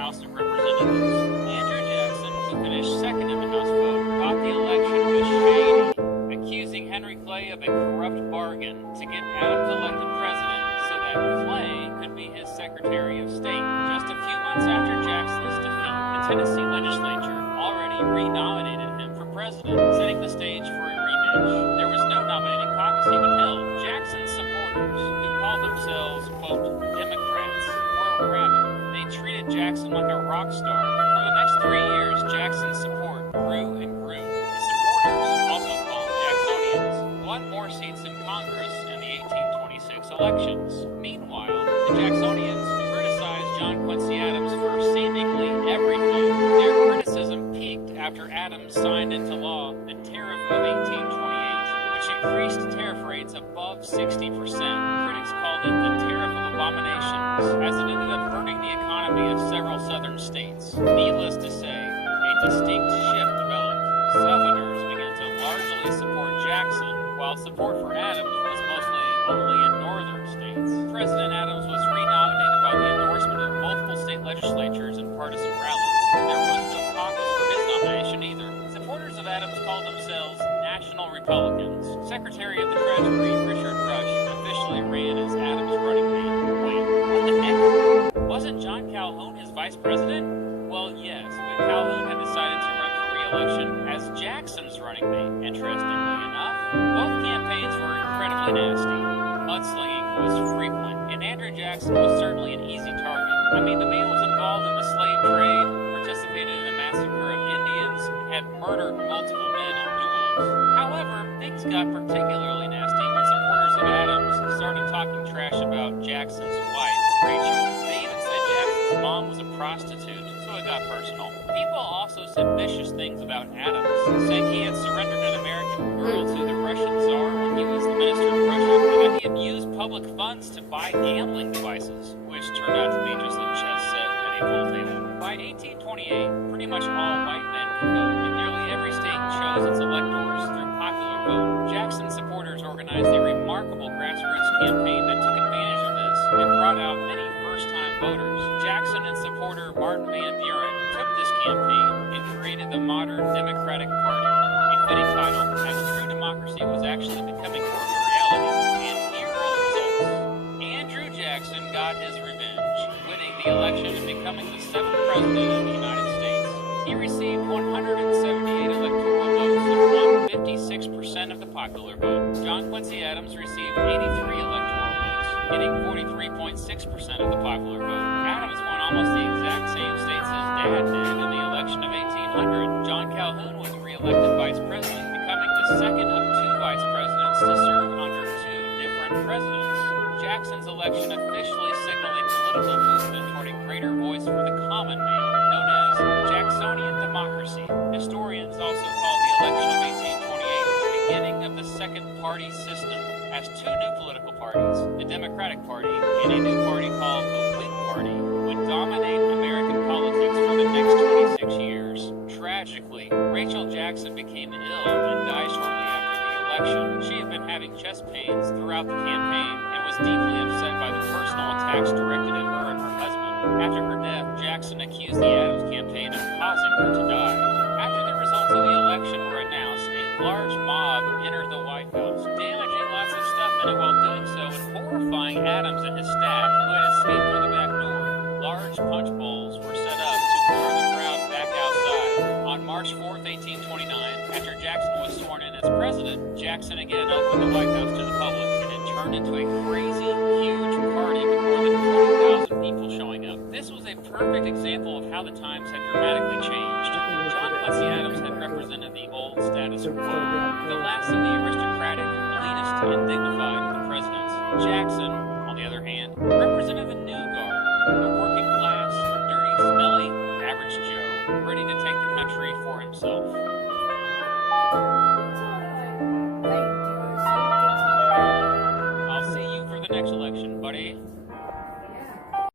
House of Representatives. Andrew Jackson, who finished second in the House vote, thought the election was shady, accusing Henry Clay of a corrupt bargain to get Adams elected president so that Clay could be his Secretary of State. Just a few months after Jackson's defeat, the Tennessee legislature already renominated him for president, setting the stage for a rematch. There was no nominating caucus even held. Jackson's supporters, who called themselves, quote, Democrats, were rabid. They treated Jackson like a rock star. For the next 3 years, Jackson's support grew and grew. His supporters, also called Jacksonians, won more seats in Congress in the 1826 elections. Meanwhile, the Jacksonians criticized John Quincy Adams for seemingly everything. Their criticism peaked after Adams signed into law the Tariff of 1828, which increased tariff rates above 60%. Critics called it the Tariff of Abominations, as it ended up hurting the economy of several southern states. Needless to say, a distinct shift developed. Southerners began to largely support Jackson, while support for Adams was mostly only in northern states. President Adams was renominated by the endorsement of multiple state legislatures and partisan rallies. There was no caucus for his nomination either. Supporters of Adams called themselves National Republicans. Secretary of the Treasury, Richard Rush, officially ran as Adams' running mate. Wait, what the heck? Wasn't John Calhoun his vice president? Well, yes, but Calhoun had decided to run for re-election as Jackson's running mate. Interestingly enough, both campaigns were incredibly nasty. Mudslinging was frequent, and Andrew Jackson was certainly an easy target. I mean, the man was involved in the slave trade, participated in a massacre of Indians, and had murdered multiple men in duels. However, things got particularly nasty when supporters of Adams started talking trash about Jackson's wife, Rachel. They even said Jackson's mom was a prostitute, so it got personal. People also said vicious things about Adams, saying he had surrendered an American girl to the Russian Tsar when he was the minister of Russia, and that he had used public funds to buy gambling devices, which turned out to be just a chess set and a pool table. By 1828, pretty much all white men could vote, and nearly every state chose its electors through popular vote. Jackson supporters organized a remarkable grassroots campaign that took advantage of this and brought out many first-time voters. Jackson and supporter Martin Van Buren took this campaign and created the modern Democratic Party, a fitting title, as true democracy was actually becoming more of a reality. And here are the results. Andrew Jackson got his revenge, winning the election and becoming the 7th president of the United States. He received 178 electoral votes and won 56% of the popular vote. John Quincy Adams received 83 electoral votes, getting 43.6% of the popular vote. Adams won almost the exact same states his dad did in the election of 1800. John Calhoun was re-elected vice president, becoming the second of 2 vice presidents to serve under 2 different presidents. Jackson's election officially signaled a political movement toward a greater voice for the common man, known as Jacksonian democracy. Historians also call the election of 1828 the beginning of the second party system, as 2 new political parties, the Democratic Party and a new party called the Whig Party, would dominate American politics for the next 26 years. Tragically, Rachel Jackson became ill and died shortly after the election. She had been having chest pains throughout the campaign and was deeply upset by the personal attacks directed at her and her husband. After her death, Jackson accused the Adams campaign of causing her to die. After the results of the election were announced, a large mob entered the White House, damaging lots of stuff in it while doing so and horrifying Adams and his staff, who had escaped through the back door. Large punch bowls were set up to lure the crowd back outside. On March 4th, 1829, after Jackson was sworn in as president, Jackson again opened the White House to the public, and it turned into a crazy, huge party with more than 20,000 people showing up. This was a perfect example of how the times had dramatically changed. John Quincy Adams had represented the old status quo, the last of the aristocratic, elitist, and dignified of the presidents. Jackson, on the other hand, represented the new guard, the working class, dirty, smelly, average Joe, ready to take the country for himself.